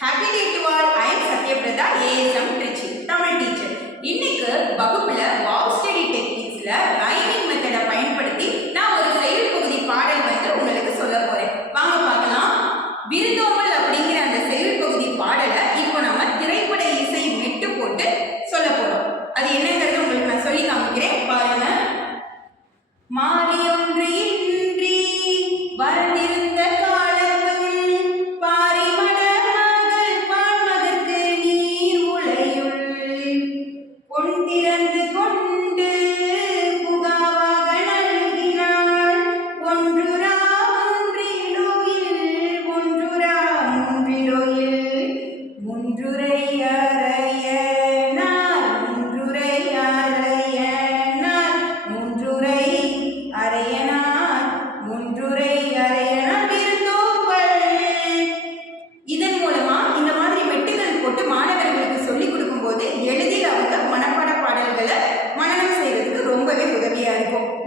Happy day to all. I am Satyabrata, ASM Mandiran ரொம்பவே உதவியாக இருக்கும்.